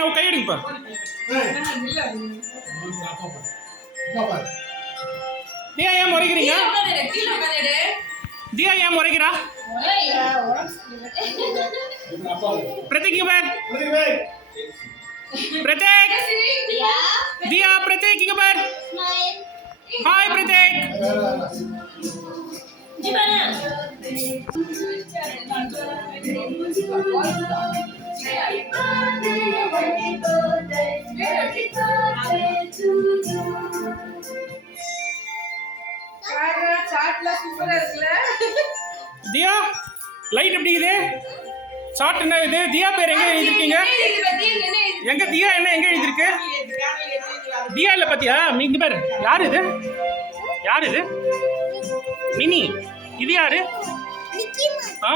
ನಾವು ಕೈ ಹಿಡಿಂಪ தியா ஏன் முறைக்கிறீங்க? தியா ஏன் முறைக்கிறா? பிரதீக் பார். பிரதீக். தியா பிரதீக் இங்க பார். ஹாய் பிரதீக். தியா லைட் எப்படி இது? ஷார்ட் என்ன இது? தியா பேர் எங்க எழுதிருக்கீங்க? எங்க தியா என்ன எங்க எழுதிருக்கு? தியா இல்ல பாத்தியா? இங்க பாரு. யார் இது? யார் இது? மினி. இது யாரு? ஆ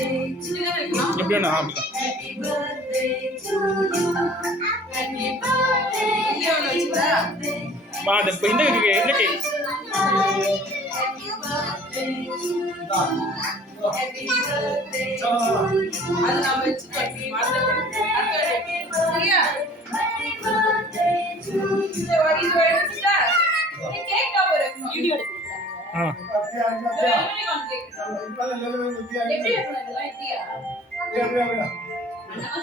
எப்படி வேணா வா இந்த இந்த கேக் அது நான் வெச்சு கட்டி சரியா இது எடுத்துட்டா நீ கேக் டாப்பர் வீடியோ எடுத்து எப்படி பண்ணலாம் இப்படியா நம்ம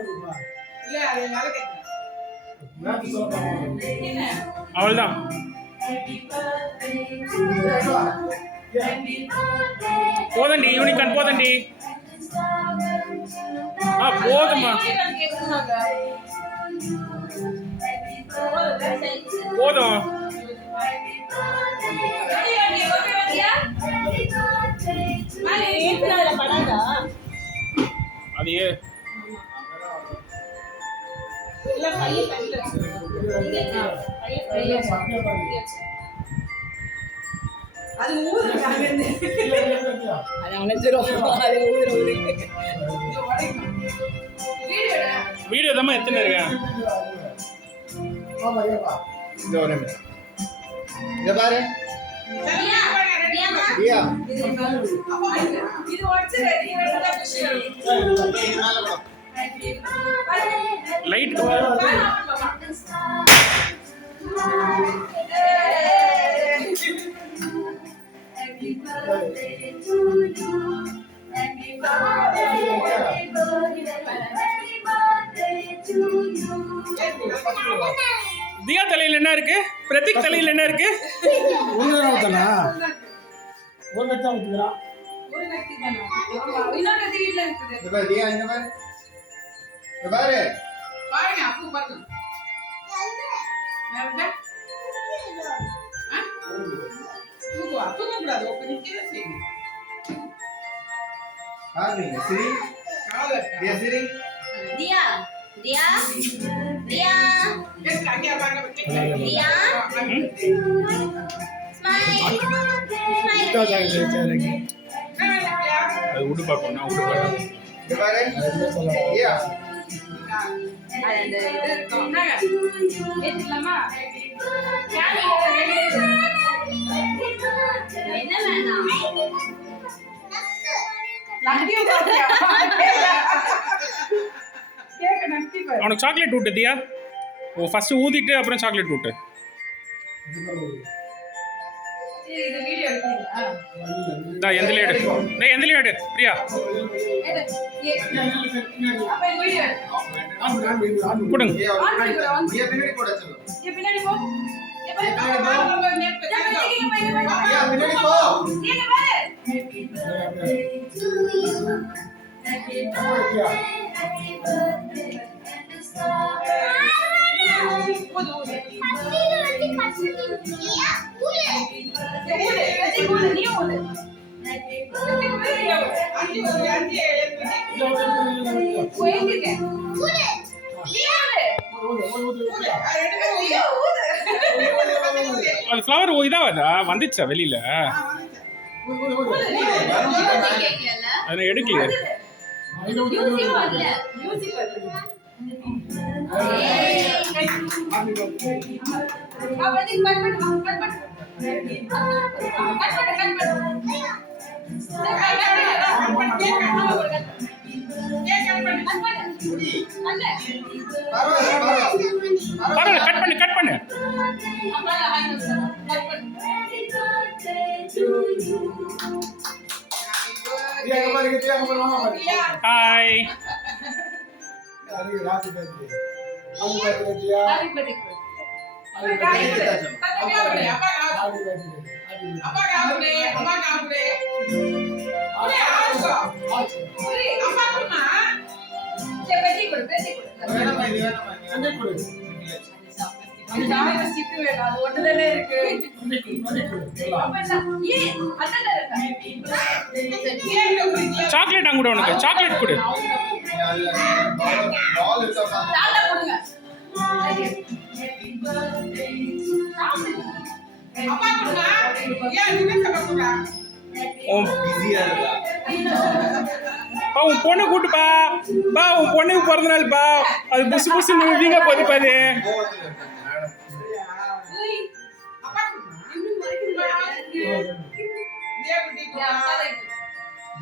சொல்றாங்க இல்ல அது நாளைக்கு அவ்வளவுதான் போதண்டி யூனிகான் போதண்டி போதுமா போதும் அது அது ஊதுறங்க அது அணைஞ்சிரும் அது ஊதுற வீடியோ தான் எத்தனை இருக்கேன் இந்த ஒரு இங்க பாரு தியா இது வாட்ஸ் லைட் தியா தலையில் என்ன இருக்கு? பிரதீக் தலையில் என்ன இருக்கு? Dia, dia, dia, dia, smile, smile. அது உடு பார்க்கணும் உடு பார்க்கணும் இங்க பாரு தியா அது அந்த இது இருக்கும் ஏத்துலாமா என்ன வேணாம் நக்கி பாத்தியா கேக்க நக்கி பாரு அவனுக்கு சாக்லேட் ஊட்டு தியா ஃபர்ஸ்ட் ஊதிட்டு அப்புறம் சாக்லேட் ஊட்டு இது வீடியோ எடுக்கறீங்களா எந்தில எடு பிரியா அப்ப இந்த வீடியோ கொடுங்க தியா பின்னாடி போட சொல்லு ये பின்னாடி போ ये பின்னாடி போ ये பாரு Happy birthday to you Happy birthday and star அது ஃப்ளவர் இதாவதா வந்துச்சா வெளியில அதை எடுக்கல பரவாயில்ல, கட் பண்ணு, கட் பண்ணு. ஹாய். வேணாமா, இது வேணாமா, சாக்லேட் அங்க கூட உனக்கு சாக்லேட் கொடு. பால் இருக்கா பாருங்க. பிஸியா இருக்கா? பா உன் பொண்ணை கூட்டுப்பா. பா உன் பொண்ணுக்கு பிறந்த நாள்ப்பா. அது புசு புசு வீங்க போது பாது. கோவத்துல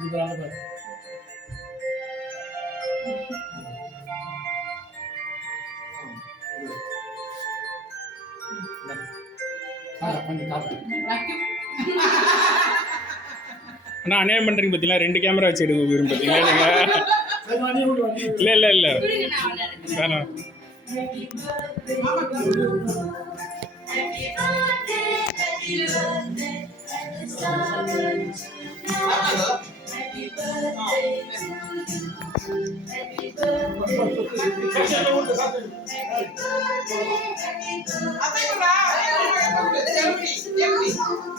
இருக்காங்க. அண்ணா அநியாயம் பண்றீங்க பார்த்தீங்களா? 2 கேமரா வச்சு எடுக்க விரும்ப பார்த்தீங்களா நீங்க? இல்ல வேணாம்.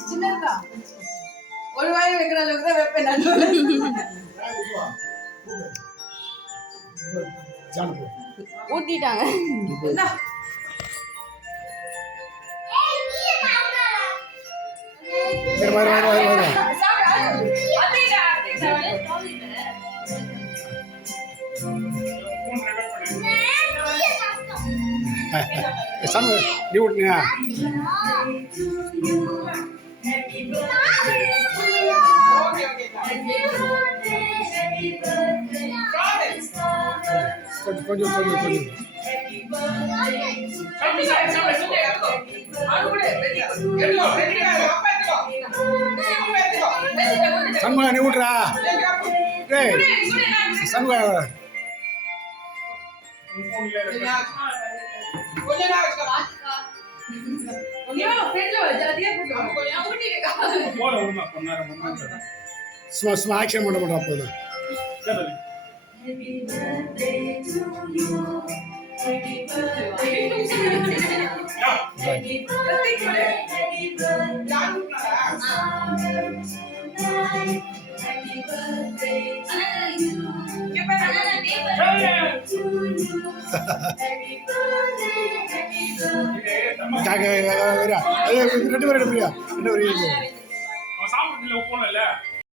சின்னதா ஒரு வாய் வைக்கிற அளவுக்கு தான் வைப்பேன் நான். ஊட்டிட்டாங்க. நீ விட்டுனியா? கொஞ்சம் சண்முகா நீ விட்றா. சண்முகா சும்மா ஆக்ஷன் பண்ண மாட்டா போதும். ரெண்டு பேரும் எடுப்பியா? சாப்பிடுறதுல போனல